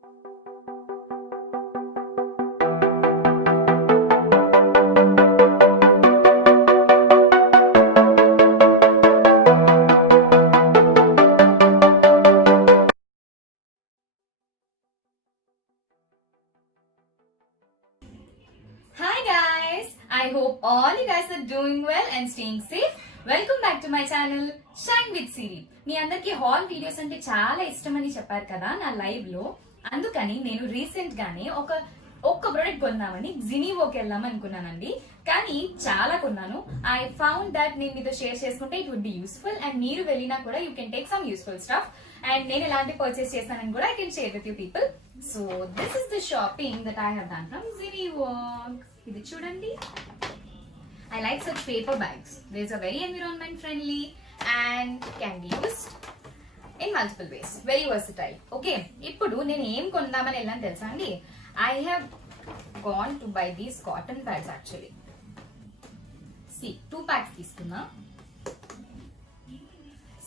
Hi guys! I hope all you guys are doing well and staying safe. Welcome back to my channel Shine with Siri. మీ అందరికి hall videos అంటే చాలా ఇష్టమని చెప్పారు కదా నా లైవ్ లో. అందుకని నేను రీసెంట్ గానే ఒక్క ప్రొడక్ట్ కొందామని జినీవోకి వెళ్దాం అనుకున్నానండి. కానీ చాలా కొన్నాను. ఐ ఫౌండ్ దట్ నేను మీతో షేర్ చేసుకుంటే it would be useful and మీరు వెళ్ళినా కూడా you can take some useful stuff. And నేను ఎలాంటి పర్చేస్ చేస్తానని కూడా I can share with you people. So this is the shopping that I have done from జినీవోక్. ఇది చూడండి. I like such paper bags. These are very environment friendly and can be used in multiple ways. Very versatile. Okay, ఇప్పుడు నేను ఏం కొందామని వెళ్ళాను తెలుసా అండి? I have gone to buy these cotton pads actually. See, 2 packs తీసుకున్నా.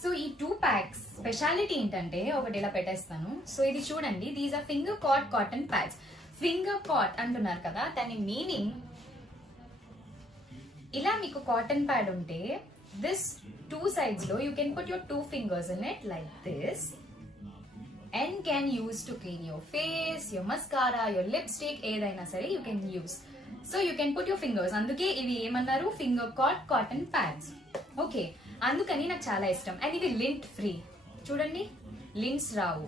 సో ఈ 2 packs స్పెషాలిటీ ఏంటంటే ఒకటి ఇలా పెట్టేస్తాను. సో ఇది చూడండి, these are finger cot cotton pads. Finger cot అంటున్నారు కదా, దాని మీనింగ్ ఇలా మీకు కాటన్ ప్యాడ్ ఉంటే దిస్ 2 sides లో you can put your 2 fingers in it like this and can use to clean your face, your mascara, your lipstick, ఏదైనా సరే you can use. So you can put your fingers. అందుకే ఇవి ఏమన్నారు, finger cot cotton pads. Okay, అందుకని నాకు చాలా ఇష్టం. And ఇవి లింట్ ఫ్రీ. చూడండి, లింట్స్ రావు.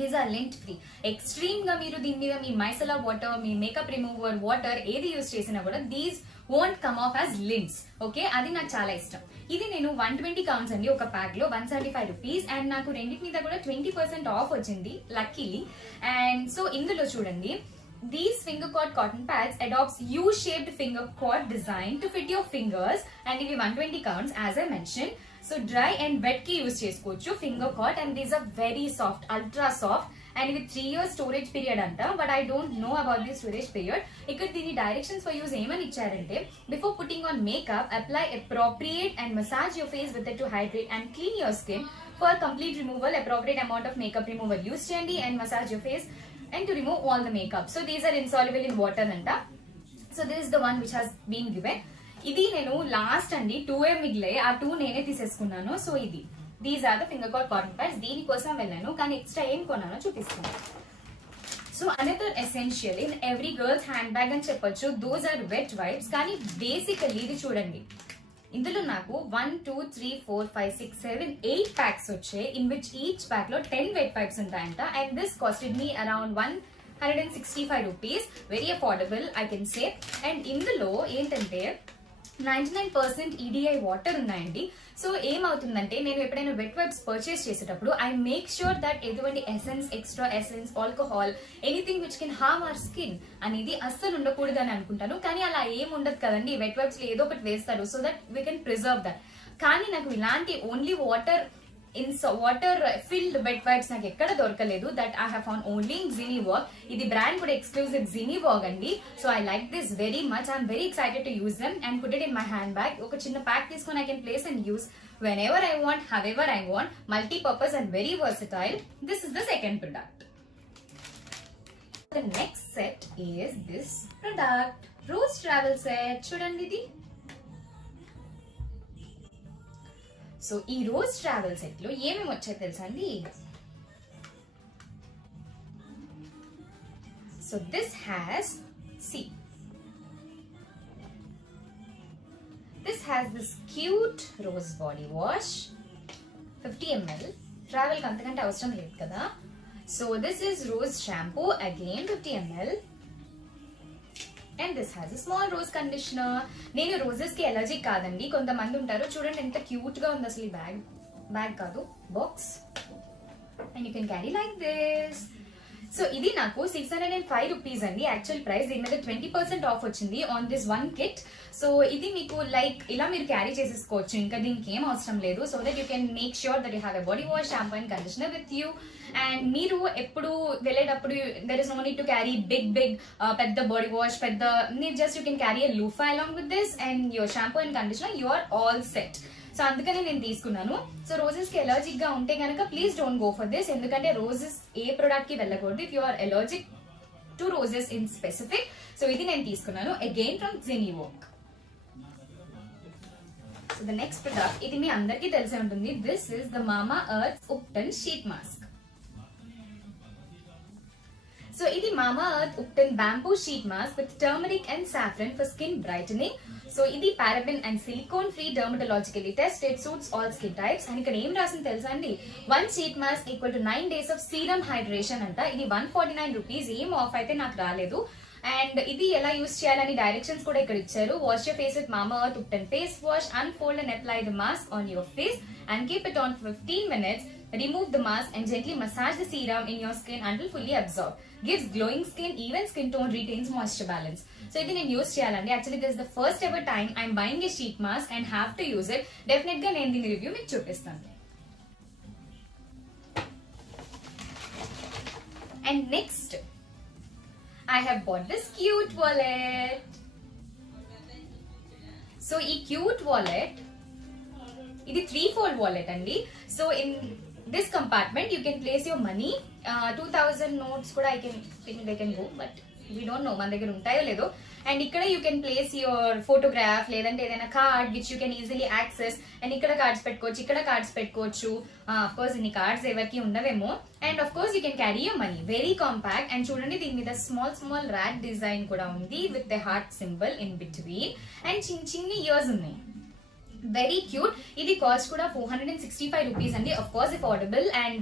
These are lint free. Extreme గా మీరు దీని మీద మీ మైసలా వాటర్, మీ మేకప్ రిమూవర్ వాటర్ ఏది యూస్ చేసినా కూడా these won't come off as lints. Okay, అది నాకు చాలా ఇష్టం. ఇది నేను 120 counts అండి ఒక ప్యాక్ లో, 175 రూపీస్. అండ్ నాకు రెండింటి మీద కూడా 20% ఆఫ్ వచ్చింది లక్కీలీ. అండ్ సో ఇందులో చూడండి, these finger cord cotton pads adopts U-shaped finger cord design to fit your fingers and ఇవి 120 counts as I mentioned. So dry and wet కి యూస్ చేసుకోవచ్చు finger cot. And these are very soft, ultra soft. And ఇది 3 years storage period అంట, but I don't know about the storage period. ఇక్కడ దీని directions for use ఏమని ఇచ్చారంటే, before putting on makeup apply appropriate and massage your face with to hydrate and clean your skin. For complete removal appropriate amount of makeup removal use చేయండి and massage your face and to remove all the makeup. So these are insoluble in water anta. So this is the one which has been given. ఇది నేను లాస్ట్ అండి 2 మిగిలే, ఆ 2 నేనే తీసేసుకున్నాను. So ఇది these are the finger cot cotton pads. దీనికోసం వెళ్ళాను, కానీ ఎక్స్ట్రా ఏం కొన్నానో చూపిస్తాను. So another essential in every girls hand bag అని చెప్పొచ్చు. Those are wet wipes. కానీ బేసికల్లీ ఇది చూడండి, ఇందులో నాకు 1 2 3 4 5 6 7 8 ప్యాక్స్ వచ్చాయి, ఇన్ విచ్ ఈచ్ ప్యాక్ లో 10 వెట్ పైప్స్ ఉంటాయంట. And this costed me around 165 rupees. Very affordable I can say. And ఇందులో ఏంటంటే 99% EDI వాటర్ ఉన్నాయండి. సో ఏమవుతుందంటే, నేను ఎప్పుడైనా వెట్ వైప్స్ పర్చేస్ చేసేటప్పుడు ఐ మేక్ ష్యూర్ దట్ ఎటువంటి essence, extra essence, alcohol, anything which can harm our skin అనేది అస్సలు ఉండకూడదు అని అనుకుంటాను. కానీ అలా ఏం ఉండదు కదండి, వెట్ వైప్స్ లో ఏదో ఒకటి వేస్తారు so that we can preserve that. కానీ నాకు ఇలాంటి only water filled wet wipes నాకు ఎక్కడ దొరకలేదు. That I have found only in జినీవోక్. ఇది బ్రాండ్ కూడా ఎక్స్క్లూజివ్ జినీవోక్ అండి. So I like this very much. I'm very excited to use them and put it in my hand bag. ఒక చిన్న ప్యాక్ తీసుకొని I can place and use whenever I want, however I want. Multi-purpose and very versatile. This is the second product. The next set is this product, Rose Travel Set. చూడండి ఇది. సో ఈ rose travel set లో ఏమేమి వచ్చాయి తెలుసా అండి? So this has this has this cute rose body wash, 50 ml. Travel కి అంతకంటే అవసరం లేదు కదా. So this is rose shampoo, again 50 ml. And this has a small rose conditioner. నేను రోజెస్ కి ఎలర్జీ కాదండి, కొంతమంది ఉంటారు. చూడండి ఎంత క్యూట్ గా ఉంది అసలు ఈ బ్యాగ్ కాదు, box. And you can carry like this. So ఇది నాకు 605 రూపీస్ అండి యాక్చువల్ ప్రైస్. దీని మీద 20% ఆఫ్ వచ్చింది ఆన్ దిస్ 1 కిట్. సో ఇది మీకు లైక్ ఇలా మీరు క్యారీ చేసేసుకోవచ్చు, ఇంకా దీనికి ఏం అవసరం లేదు. So that you can make sure that you have a body wash, shampoo and conditioner with you. And మీరు ఎప్పుడు వెళ్ళేటప్పుడు there is no need to carry big పెద్ద body wash, just you can carry a loofah along with this and your shampoo and conditioner. You are all set. So అందుకని నేను తీసుకున్నాను. So roses కి ఎలర్జిక్ గా ఉంటే కనుక please don't go for this, ఎందుకంటే roses a product కి వెళ్ళకూడదు if you are allergic to roses in specific. So ఇది నేను తీసుకున్నాను again from Zinnivogue. So the next product, ఇది మీ అందరికీ తెలిసే ఉంటుంది. This is the Mamaearth Upton sheet mask. So ఇది Mamaearth Upton bamboo sheet mask with turmeric and saffron for skin brightening. So ఇది paraben and silicone free, dermatologically tested, suits all skin types. And ఇక్కడ ఏం రాసింది తెలుసా అండి, 1 sheet mask equal to 9 days of serum hydration అంట. ఇది 149 రూపీస్. ఏం ఆఫ్ అయితే నాకు రాలేదు. అండ్ ఇది ఎలా యూస్ చేయాలని డైరెక్షన్స్ కూడా ఇక్కడ ఇచ్చారు. Wash your face with Mamaearth Upton face wash, unfold and apply the mask on your face and keep it on for 15 minutes. Remove the mask and gently massage the serum in your skin until fully absorbed. Gives glowing skin, even skin tone, retains moisture balance. So ఇది నేను యూస్ చేయాలండి. Actually this the first ever time I'm buying A sheet mask and have to use it. Definite గా నేను దీని రివ్యూ మీకు చూపిస్తాను. And next I have bought this cute wallet. So ఈ cute wallet, ఇది 3-fold wallet అండి. So in this compartment you can place your money. 2000 notes కూడా I can go, but we don't know మన దగ్గర ఉంటాయో లేదో. అండ్ ఇక్కడ you can place your photograph, లేదంటే ఏదైనా card which you can easily access. And ఇక్కడ కార్డ్స్ పెట్టుకోవచ్చు, ఇక్కడ కార్డ్స్ పెట్టుకోవచ్చు. అఫ్ కోర్స్ ఇన్ని కార్డ్స్ ఎవరికి ఉండవేమో. And of course you can carry your money. Very compact. And చూడండి దీని మీద స్మాల్ ర్యాట్ డిజైన్ కూడా ఉంది with a heart symbol in between. And చిన్ని ఇయర్స్ ఉన్నాయి. Very cute. ఇది కాస్ట్ కూడా 465 రూపీస్ అండి. Of course affordable and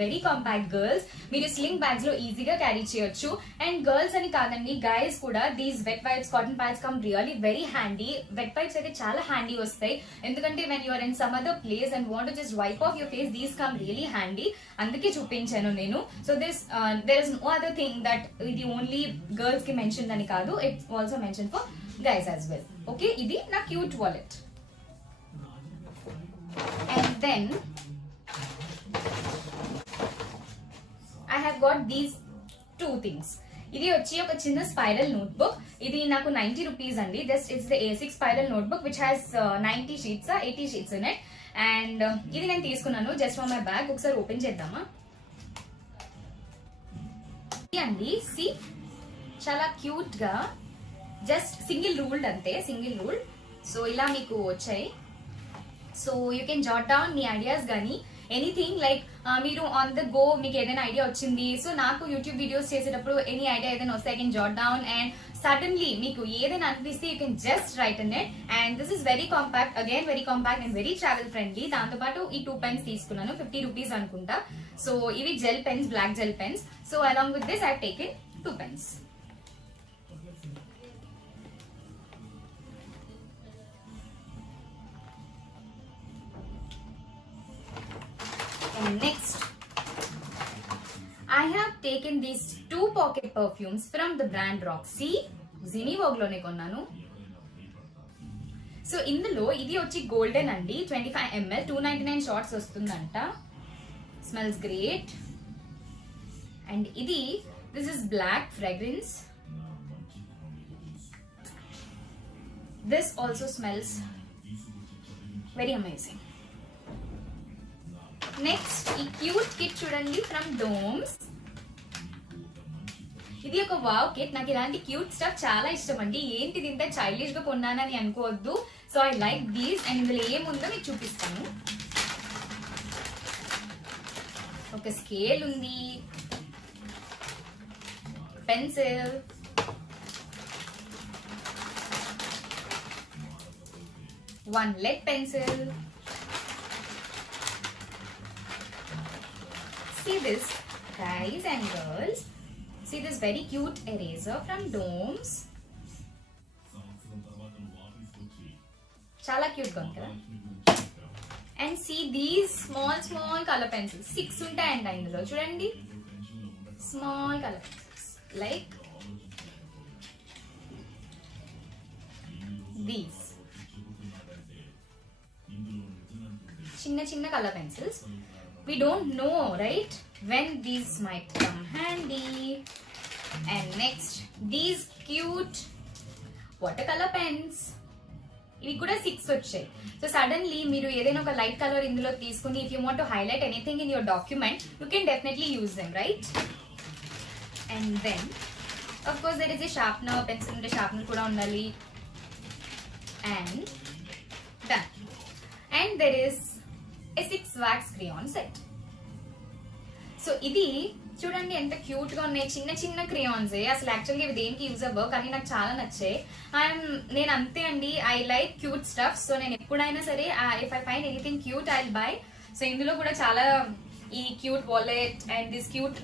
very compact. Girls మీరు స్లింగ్ బ్యాగ్స్ లో ఈజీగా క్యారీ చేయొచ్చు. అండ్ గర్ల్స్ అని కాదండి, గైస్ కూడా these wet wipes, cotton pads come really very handy. Wet wipes అయితే చాలా హ్యాండీ వస్తాయి, ఎందుకంటే when you're in some other place and want to just wipe off your face, these come really handy. అందుకే చూపించాను నేను. So there is no other thing that ఇది only girls కి mention అని కాదు, it's also mention for guys as well. Okay, ఇది నా cute wallet. And then I have got these two things. ఇది వచ్చి ఒక చిన్న స్పైరల్ నోట్బుక్. ఇది నాకు 90 రూపీస్ అండి. Just it's the A6 spiral notebook which has 80 sheets in it. And ఇది నేను తీసుకున్నాను జస్ట్ ఫర్ మై బ్యాగ్. ఒకసారి ఓపెన్ చేద్దామా అండి. సి చాలా క్యూట్ గా, జస్ట్ సింగిల్ రూల్డ్ అంతే, సింగిల్ రూల్డ్. సో ఇలా మీకు వచ్చాయి. సో యూ కెన్ జాట్ డౌన్ మీ ఐడియాస్ కానీ ఎనీథింగ్ లైక్ మీరు ఆన్ ద గో మీకు ఏదైనా ఐడియా వచ్చింది. సో నాకు యూట్యూబ్ వీడియోస్ చేసేటప్పుడు ఎనీ ఐడియా ఏదైనా వస్తే I can Jat down. And suddenly మీకు ఏదైనా అనిపిస్తే you can just right in it. And this is very compact, again very compact and very travel friendly. దాంతోపాటు ఈ 2 పెన్స్ తీసుకున్నాను, 50 రూపీస్ అనుకుంటా. సో ఇవి gel pens, black gel pens. So along with this I have taken 2 pens. And next, I have taken these 2 pocket perfumes from the brand Roxy. Zinnivogue లోనే కొన్నాను. సో ఇందులో ఇది వచ్చి గోల్డెన్ అండి, 25 ml, 299 షార్ట్స్ వస్తుందంట. Smells great. అండ్ ఇది this is black fragrance. This also smells very amazing. Next ఈ cute kit చూడండి ఫ్రమ్ డోమ్స్. ఇది ఒక వావ్ కిట్. నాకు ఇలాంటి క్యూట్ స్టఫ్ చాలా ఇష్టం అండి. ఏంటిది ఇంత చైల్డిష్ గా కొన్నానని అనుకోవద్దు. So I like these. And ఇందులో ఏముందో మీకు చూపిస్తాను. ఒక స్కేల్ ఉంది, pencil, one lead pencil. See this, guys and girls. See this very cute eraser from Doms. Chala cute gun kada. And see these small color pencils. 6 untayandi indulo chudandi. Small color pencils like these. Chinna color pencils. We don't know, right, when these might come handy. And next, these cute watercolor pens. ఇవి కూడా 6 వచ్చాయి. So suddenly మీరు ఏదైనా ఒక light colour ఇందులో తీసుకుని if you want to highlight anything in your document you can definitely use them, right? And then of course there is a sharpener, pencil ఉంటే sharpener కూడా ఉండాలి. And done. And there is a 6 wax crayon set. So ఇది చూడండి ఎంత క్యూట్ గా ఉన్నాయి, చిన్న చిన్న క్రేయాన్స్. అసలు యాక్చువల్గా ఇవి దేనికి యూజ్ అవ్వవు, కానీ నాకు చాలా నచ్చాయి. నేను అంతే అండి, I like cute stuff. So నేను ఎప్పుడైనా సరే if I find anything cute I will buy. So ఇందులో కూడా చాలా ఈ cute wallet and this cute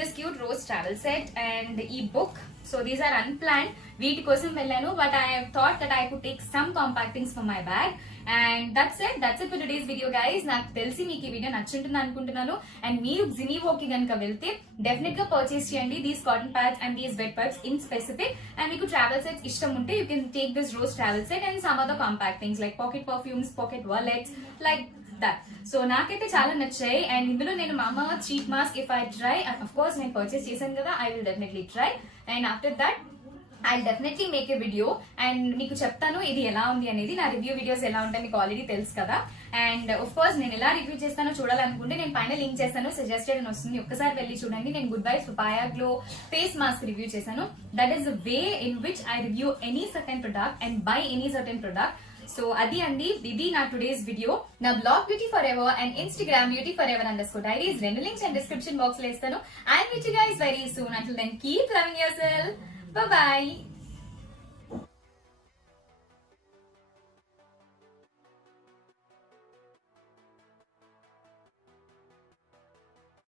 this cute rose travel set and ఈ book. So these are unplanned, వీటి కోసం వెళ్ళాను. But I thought that I could take some compact things for my bag. And that's it for today's video guys. నాకు తెలిసి మీకు ఈ వీడియో నచ్చుంటుంది అనుకుంటున్నాను. అండ్ మీరు జినీవోకి కనుక వెళ్తే డెఫినెట్ గా పర్చేస్ చేయండి these cotton pads and these wet wipes in specific. And మీకు ట్రావెల్ సెట్స్ ఇష్టం ఉంటే you can take this rose travel set and some other compact things like pocket perfumes, pocket wallets, like that. So నాకైతే చాలా నచ్చాయి. And ఇందులో నేను mama sheet mask if I try, of course నేను purchase చేశాను కదా, I will definitely try. And after that I definitely make a video and మీకు చెప్తాను ఇది ఎలా ఉంది అనేది. నా రివ్యూ వీడియోస్ ఎలా ఉంటాయి మీకు ఆల్రెడీ తెలుసు కదా. అండ్ ఆఫ్ కోర్స్ నేను ఎలా రివ్యూ చేస్తానో చూడాలనుకుంటే నేను పైన లింక్ చేస్తాను, సజెస్టెడ్ అని వస్తుంది, ఒక్కసారి వెళ్ళి చూడండి. నేను good vibes papaya glow face mask review చేశాను. That is the way in which I review any certain product and buy any certain product. So అది అండి, ఇది నా టుడేస్ వీడియో. నా blog beauty forever and Instagram beauty forever _diaries రెండు links and description box లో ఇస్తాను. I meet you guys very soon. Until then keep loving yourself. Bye bye.